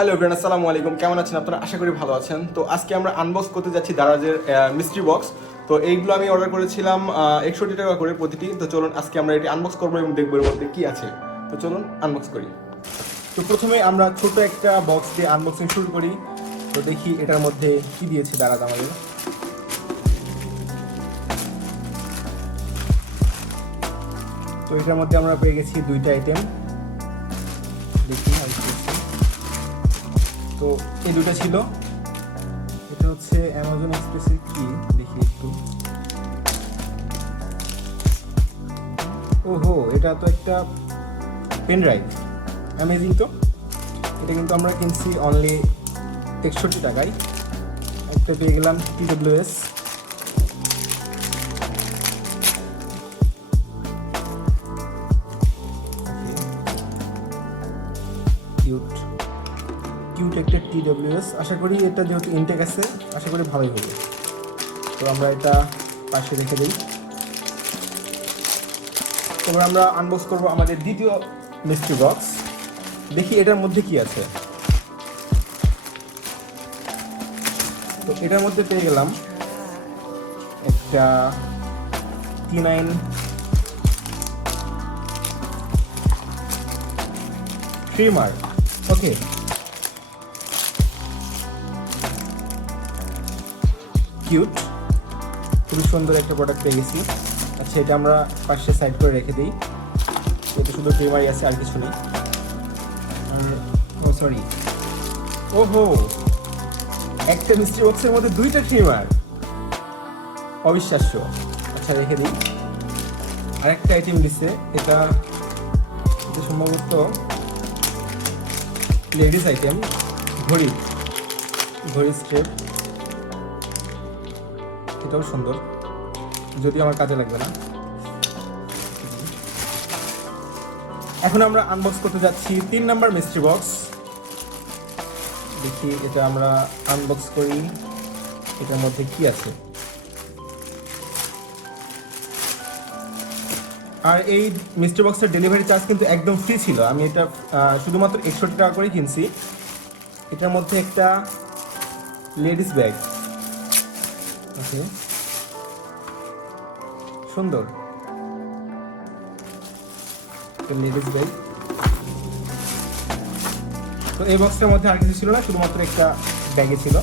Hello everyone, আসসালামু আলাইকুম। কেমন আছেন আপনারা? আশা করি ভালো আছেন। তো আজকে আমরা আনবক্স করতে যাচ্ছি দারাজের মিস্ট্রি বক্স। তো এইগুলো আমি অর্ডার করেছিলাম 61 টাকা করে প্রতিটি। তো চলুন আজকে আমরা এটি আনবক্স করবো এবং দেখবো এর মধ্যে কি আছে। তো চলুন আনবক্স করি। তো প্রথমে আমরা ছোট একটা বক্স দিয়ে আনবক্সিং শুরু করি। তো দেখি এটার মধ্যে কি দিয়েছে দারাজ আমাদের। তো এটার মধ্যে আমরা পেয়ে গেছি দুইটা আইটেম। দেখি তো এই দুটো ছিল। এটা হচ্ছে অ্যামাজন এক্সপ্রেসের কি, দেখি একটু। ওহো, এটা তো একটা পেন ড্রাইভ। অ্যামেজিং। তো এটা কিন্তু আমরা কিনছি অনলি 61 টাকায়। একটা পেয়ে গেলাম TWS। কিউট একটা TWS। আশা করি এটা যেহেতু ইনটেক আছে, আশা করি ভালোই হবে। তো আমরা এটা পাশে রেখে দিই। তারপর আমরা আনবক্স করব আমাদের দ্বিতীয় মিস্ট্রি বক্স। দেখি এটার মধ্যে কি আছে। তো এটার মধ্যে পেয়ে গেলাম একটা T9 ট্রিমার। ওকে, কিউট, খুবই সুন্দর একটা প্রোডাক্ট পেয়ে গেছি। আচ্ছা, এটা আমরা পাশে সাইড করে রেখে দিই। এটা শুধু ট্রিমারই আছে, আর কিছু নেই। ও সরি, ওহো, একটা মিস্ট্রি বক্সের মধ্যে দুইটা ট্রিমার, অবিশ্বাস্য। আচ্ছা, রেখে দিই। আরেকটা আইটেম দিচ্ছে, এটা সম্ভবত লেডিস আইটেম। ঘড়ি স্ট্রেপ, এটাও সুন্দর, যদিও আমার কাজে লাগবে না। এখন আমরা আনবক্স করতে যাচ্ছি 3 নাম্বার মিস্ট্রি বক্স। দেখি এটা আমরা আনবক্স করি, এটার মধ্যে কি আছে। আর এই মিস্ট্রি বক্সের ডেলিভারি চার্জ কিন্তু একদম ফ্রি ছিল। আমি এটা শুধুমাত্র 61 টাকা করে কিনছি। এটার মধ্যে একটা লেডিস ব্যাগ। ওকে, সুন্দর লেডিস ব্যাগ। তো এই বক্সটার মধ্যে আর কিছু ছিল না, শুধুমাত্র একটা ব্যাগে ছিল।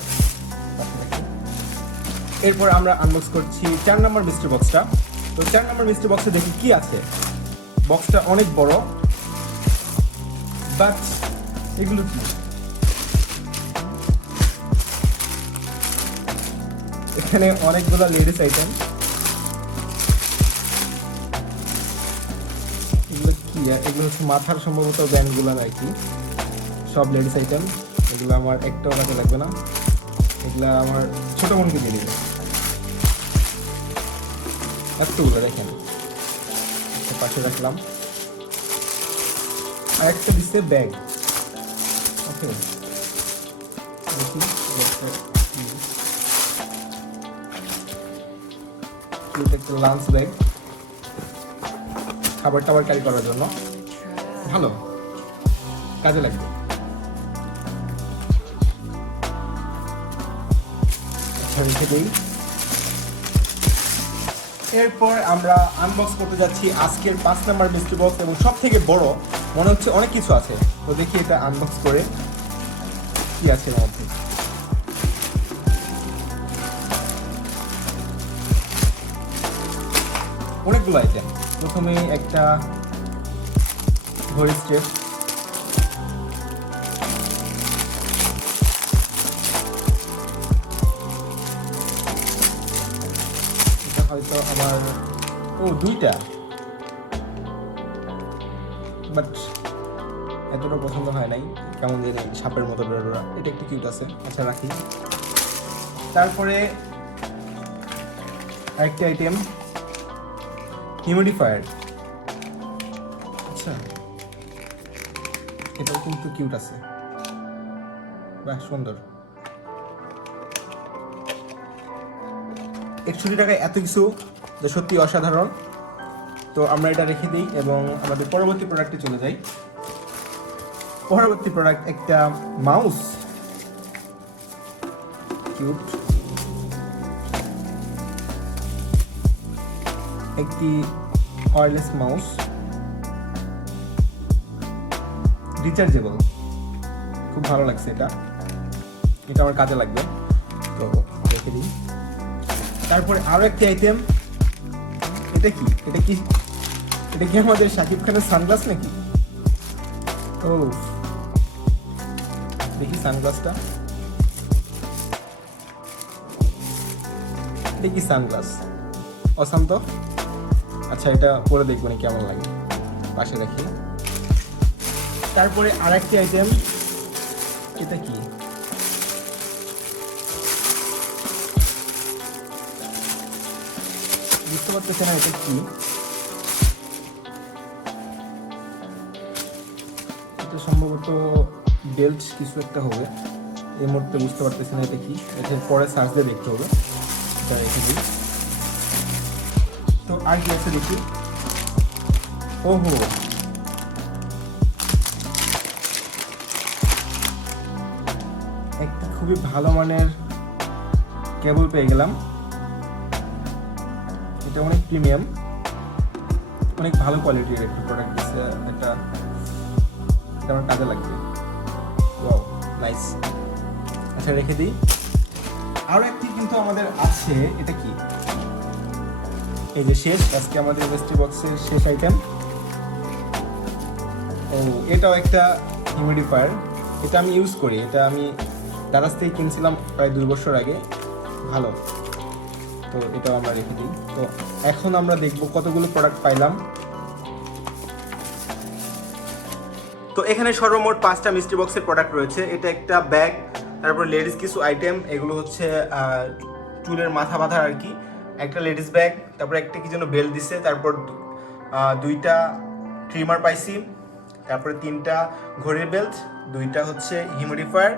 এরপর আমরা আনবক্স করছি 4 নাম্বার মিস্ট্রি বক্সটা। তো 4 নাম্বার মিস্ট্রি বক্সে দেখি কি আছে। বক্সটা অনেক বড়, বাট এগুলো কি? এখানে অনেকগুলো লেডিস আইটেম। এগুলো কি? এগুলো হচ্ছে মাথার সম্ভবত ব্যান্ডগুলো আর কি, সব লেডিস আইটেম। এগুলো আমার একটাও কাজে লাগবে না, এগুলো আমার ছোট বোনকে দিয়ে দিবে। এতগুলো দেখেন, পাশে রাখলাম। আর একটা দিচ্ছে ব্যাগ। ওকে, দেখি একটা লাঞ্চ ব্যাগ, খাবার টাবার ক্যারি করার জন্য ভালো, কাজে লাগবে। আচ্ছা, রেখে দিই। এরপর আমরা আনবক্স করতে যাচ্ছি আজকের 5 নাম্বার মিস্ট্রি বক্স, এবং সব থেকে বড়, মনে হচ্ছে অনেক কিছু আছে। তো দেখি এটা আনবক্স করে কি আছে এর মধ্যে। অনেকগুলো আইটেম। প্রথমে একটা ঘড়ি স্ট্রেপ, এটা হয়তো আমার দুইটা, বাট এতটা পছন্দ হয় নাই, কেমন জানি সাপের মতো বেরোরা। এটা একটু কিউট আছে, আচ্ছা রাখি। তারপরে আরেকটা আইটেম, হিউমিডিফায়ার। আচ্ছা, এটাও কিন্তু কিউট আছে, বাহ সুন্দর। 61 টাকায় এত কিছু, যা সত্যি অসাধারণ। তো আমরা এটা রেখে দিই এবং আমাদের পরবর্তী প্রোডাক্টে চলে যাই। পরবর্তী প্রোডাক্ট একটা মাউস, কিউট। একটি ওয়্যারলেস মাউস, রিচার্জেবল, খুব ভালো লাগছে এটা। এটা আমার কাজে লাগবে, তো রেখে দিই। তারপরে আরো একটি আইটেম, এটা কি? এটা কি আমাদের শাকিব খানের সানগ্লাস নাকি? ও দেখি সানগ্লাসটা, এটা কি সানগ্লাস? অসাম তো। আচ্ছা, এটা পরে দেখবো না কেমন লাগে, পাশে রাখি। তারপরে আরেকটি আইটেম, এটা কি? বুঝতে পারতেছে না এটা কি। এটা সম্ভবত বেল্ট কিছু একটা হবে, এই মুহূর্তে বুঝতে পারতেছি না এটা কি। এটা পরে সার্চ দিয়ে দেখতে হবে। এটা রেখে দিই। তো আর কি আছে দেখি। ওহো, একটা খুবই ভালো মানের কেবল পেয়ে গেলাম। এটা অনেক প্রিমিয়াম, অনেক ভালো কোয়ালিটির একটা প্রোডাক্ট দিচ্ছে। এটা আমার কাজে লাগবে। Wow, nice. আচ্ছা, রেখে দিই। আরো একটি কিন্তু আমাদের আছে, এটা কি? এই যে শেষ, আজকে আমাদের মিস্ট্রি বক্সের শেষ আইটেম। ও, এটাও একটা হিউমিডিফায়ার। এটা আমি ইউজ করি, এটা আমি দারাজ থেকে কিনছিলাম প্রায় 2 বছর আগে। ভালো, তো এটাও আমরা রেখে দিই। তো এখন আমরা দেখব কতগুলো প্রোডাক্ট পাইলাম। তো এখানে সর্বমোট 5টা মিস্ট্রি বক্সের প্রোডাক্ট রয়েছে। এটা একটা ব্যাগ, তারপর লেডিস কিছু আইটেম, এগুলো হচ্ছে চুলের মাথা বাঁধার আর কি। একটা লেডিস ব্যাগ, তারপর একটা কি যেন বেল্ট দিছে, তারপর 2টা ট্রিমার পাইছি, তারপরে 3টা ঘড়ির বেল্ট, 2টা হচ্ছে হিউমিডিফায়ার,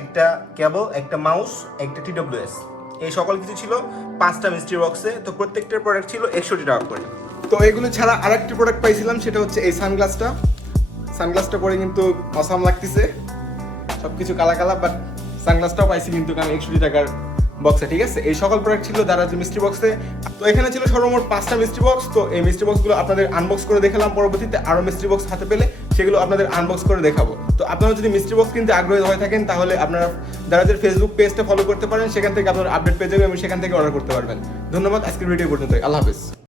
একটা কেবল, একটা মাউস, একটা TWS। এই সকল কিছু ছিল 5টা মিস্ট্রি বক্সে। তো প্রত্যেকটার প্রোডাক্ট ছিল 61 টাকা করে। তো এগুলো ছাড়া আরেকটি প্রোডাক্ট পাইছিলাম, সেটা হচ্ছে এই সানগ্লাসটা পরে কিন্তু অসাম লাগতেছে, সবকিছু কালা কালা, বাট সানগ্লাসটাও পাইছি কিন্তু আমি 61 টাকার বক্সে। ঠিক আছে, এই সকল প্রোডাক্ট ছিল দারাজ মিস্ট্রি বক্সে। তো এখানে ছিল সর্বমোট 5টা মিস্ট্রি বক্স। তো এই মিস্ট্রি বক্সগুলো আপনাদের আনবক্স করে দেখালাম। পরবর্তীতে আরো মিস্ট্রি বক্স হাতে পেলে সেগুলো আপনাদের আনবক্স করে দেখাবো। তো আপনারা যদি মিস্ট্রি বক্স কিনতে আগ্রহী হয়ে থাকেন, তাহলে আপনারা দারাজের ফেসবুক পেজটা ফলো করতে পারেন। সেখান থেকে আপনার আপডেট পেয়ে যাবেন এবং সেখান থেকে অর্ডার করতে পারবেন। ধন্যবাদ, আজকের ভিডিও পর্যন্ত। আল্লাহ হাফেজ।